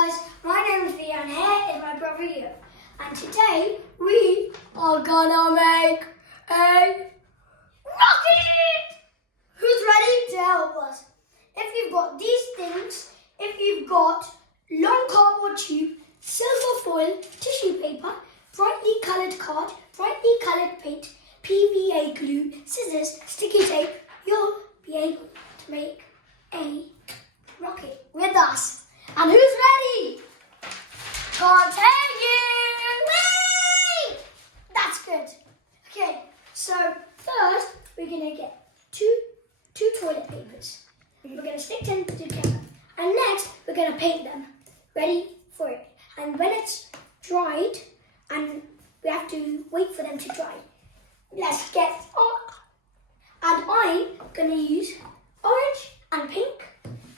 guys, my name is Veer and here is my brother Yuv. And today we are gonna make a rocket! Who's ready to help us? If you've got these things, if you've got long cardboard tube, silver foil, tissue paper, brightly coloured card, brightly coloured paint, PVA glue, scissors, sticky tape, you'll be able to make a rocket with us. And who's ready? Can't hear you! Whee! That's good. Okay, so first we're gonna get two toilet papers. We're gonna stick them together. And next we're gonna paint them. Ready for it. And when it's dried, and we have to wait for them to dry. Let's get on. And I'm gonna use orange and pink,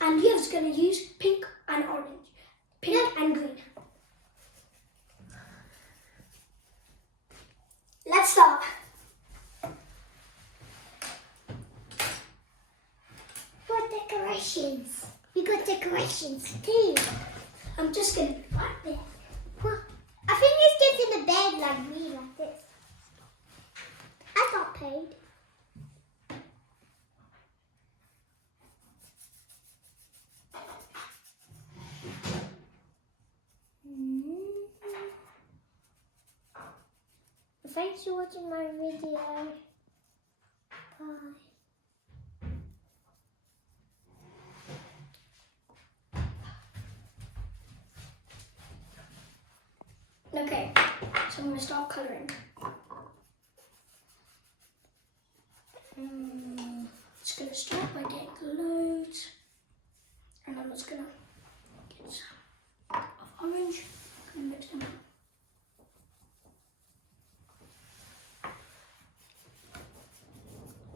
and Yuv's gonna use pink and orange, pink and green. Let's start. What decorations? We got decorations too. I'm just gonna be right there. I think this gets in the bed like me, like this. I got paid. Thanks for watching my video. Bye. Okay, so I'm gonna start colouring. Just gonna start by getting loads, and I'm just gonna get some of orange and mix them up.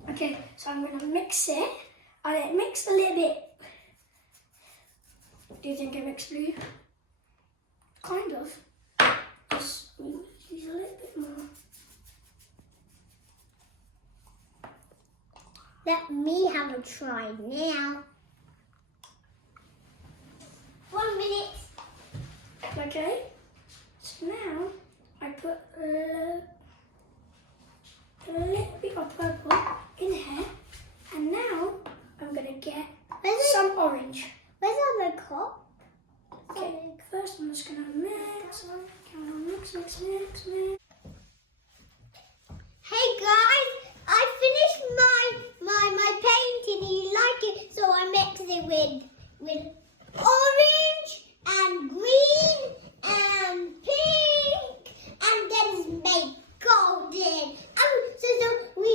Okay, so I'm gonna mix it, and it mixed a little bit. Do you think it mixed blue? Kind of. Just use a little bit more. Let me have a try now. 1 minute. Okay, so now I put a little bit of purple in here, and now I'm gonna get some orange. Where's all the cup? Okay, first I'm just gonna mix. Mix. Hey guys, I finished my painting. You like it? So I mixed it with orange and green and pink, and then it's made golden. So we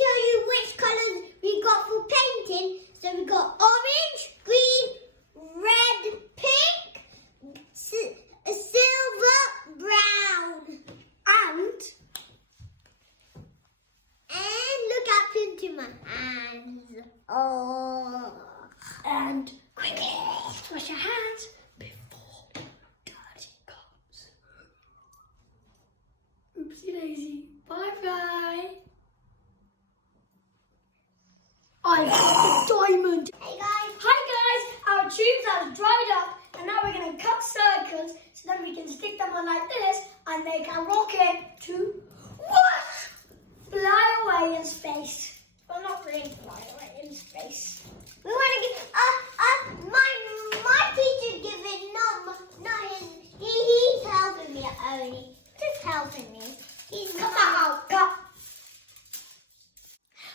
tell you which colours we got for painting. So we got orange, green, red, pink, silver, brown, and look up into my hands. Oh, And quickly wash your hands before Daddy comes. Oopsie daisy. Bye bye. I got the diamond. hey guys. Hi guys, our tubes have dried up, and now we're gonna cut circles so then we can stick them on like this and make a rocket to whoosh, fly away in space. Well, not really fly away in space. We want to give my teacher giving not his. He's helping me only. Just helping me. He's not. Cut.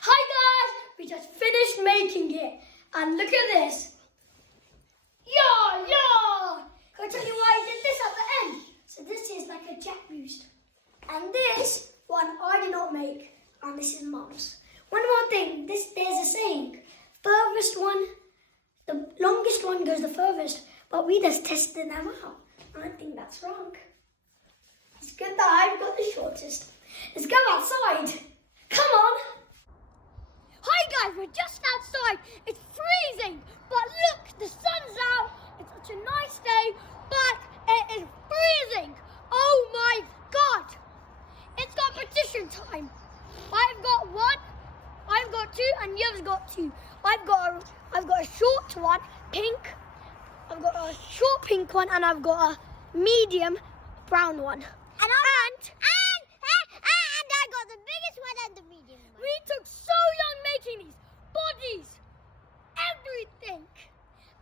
Hi guys, we just finished making it, and look at this. Yeah. Can I tell you why I did this at the end? So this is like a jet boost, and this one I did not make, and this is Mum's. One more thing, there's a saying, furthest one, the longest one goes the furthest, but we just tested them out. I think that's wrong. It's good that I've got the shortest. Let's go outside. Come on. Hi guys, we're just outside. It's freezing, but look, the sun's out. It's such a nice day, but it is freezing. Oh my God. It's competition time. I've got one, got two and Yuv's got two. I've got a short one, pink, I've got a short pink one, and I've got a medium brown one. And I got the biggest one and the medium one. We took so long making these bodies, everything.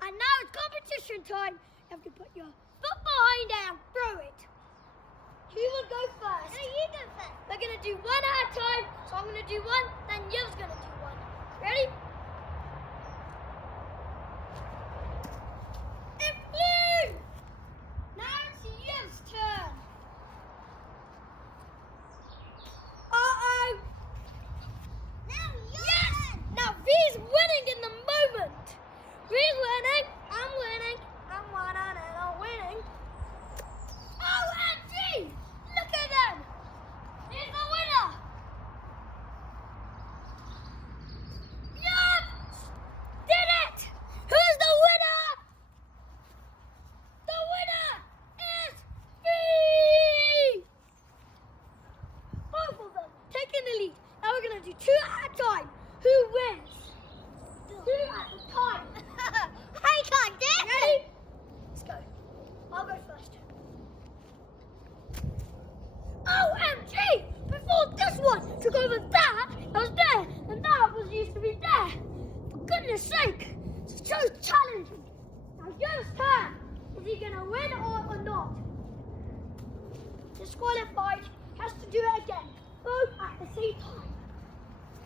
And now it's competition time. You have to put your foot behind it and throw it. Who will go first? No, you go first. We're going to do one at a time. So I'm going to do one, then Yuv's going to do one. Ready? It flew! Now it's Yuv's turn. Uh-oh. Now you. Yes! Now Veer's winning in the moment. Veer's winning. I'm winning. I'm winning and I'm winning. OMG! Look at them! Here's the winner! Yes! Did it! Who's the winner? The winner is Veer! Both of them taking the lead. Now we're going to do two at a time. Who wins? Two at a time. I can't do it. Ready? Let's go. I'll go first. OMG! Before this one took over that, I was there, and that was used to be there. For goodness sake, it's so challenging. Now Yuv's turn. Is he gonna win or not? Disqualified, has to do it again, both at the same time.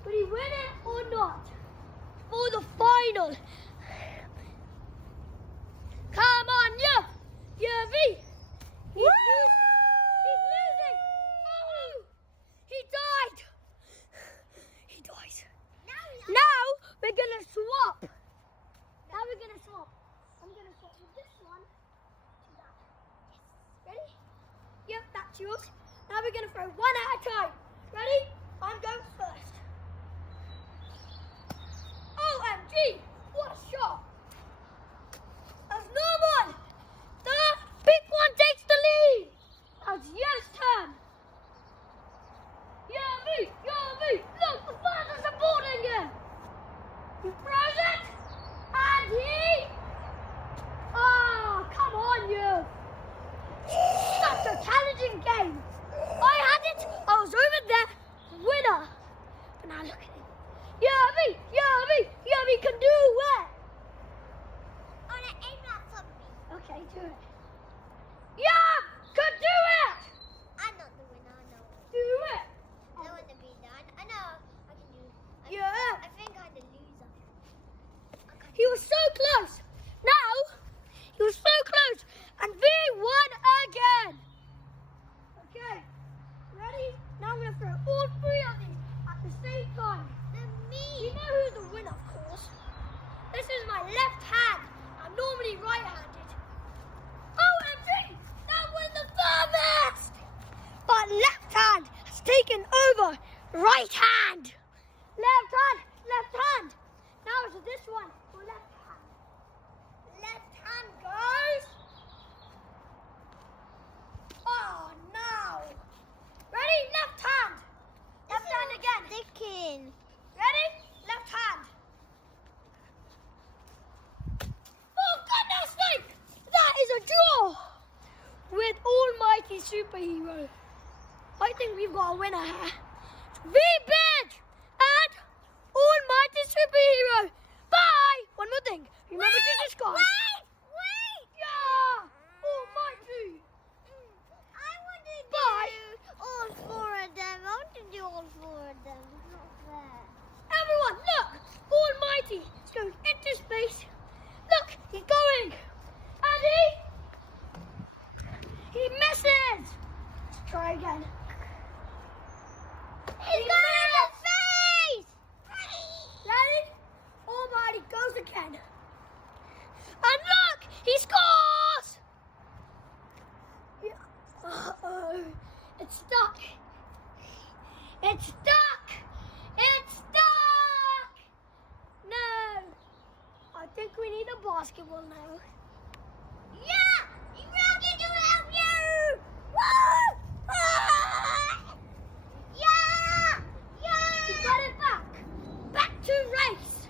Will he win it or not? For the final. Come on, Yuv! Yuvie! He's losing! He's losing! Oh! He died! He died. Now we're gonna swap. Now we're gonna swap. I'm gonna swap with this one to that. Ready? Yep, that's yours. Now we're gonna throw one at a time. Ready? I'm going first. OMG! What a shot! That's normal! The pink one takes the lead! Now it's Yuv's turn! Yuvie! Yuvie! Look, the fans are supporting him! He throws it! And he... Oh, come on, Yuv! Such a challenging game! I had it! I was over there! Winner! But now look at him! Yuvie! Yuvie! Yuvie can do it! I want to aim at something. Okay, do it. Yeah! Could do it! I'm not the winner, I know. Do it! I don't want to be done. I know I can do it. Yeah! I think I'm the loser. He was so close! Now, he was so close! And Veer won again! Okay, ready? Now I'm going to throw all three of these at the same time. Then me. You know who's the winner, of course. This is my left hand. I'm normally right-handed. OMG! That was the furthest! But left hand has taken over right hand. Left hand, left hand. Now it's this one for left hand. Left hand goes. Oh, no. Ready? Left hand. Left hand again. Sticking. Ready? Left hand. For goodness sake! That is a draw! With Almighty Superhero. I think we've got a winner here. V-Big and Almighty Superhero. Bye! One more thing. Remember to subscribe. Wait! Yeah! Almighty. I want to Bye. do all four of them. I want to do all four of them. It's not fair. Everyone, look! Almighty is going into space. Look, he's going. And he misses. Let's try again. He's going in the face! Ready? Almighty goes again. And look, he scores! Yeah. Uh-oh. It's stuck. It's stuck. It's stuck. No. I think we need a basketball now. Yeah! You're going to help you! Woo! Ah! Yeah! He Yeah! got it back. Back to race.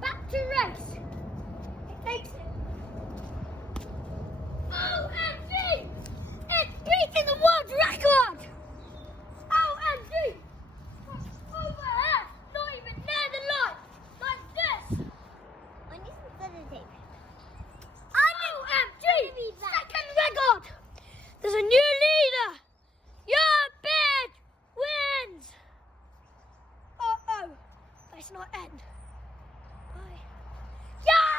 Back to race. It makes it. OMG! It's beating the world record! OMG! Over here, not even near the light, like this. I need some feather tape. OMG! Second record! There's a new leader! Your bitch wins! Uh-oh, let's not end. Bye. Yeah!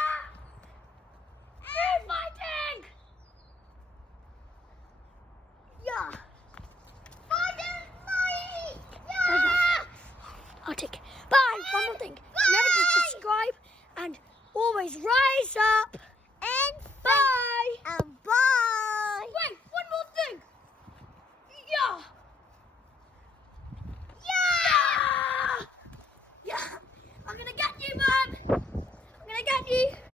Who's fighting? Yeah. Yeah! I'll take it. Bye! One more thing. Remember to subscribe and always rise up. And bye! And bye! Wait, one more thing. Yeah! Yeah! Yeah! I'm gonna get you, man! I'm gonna get you!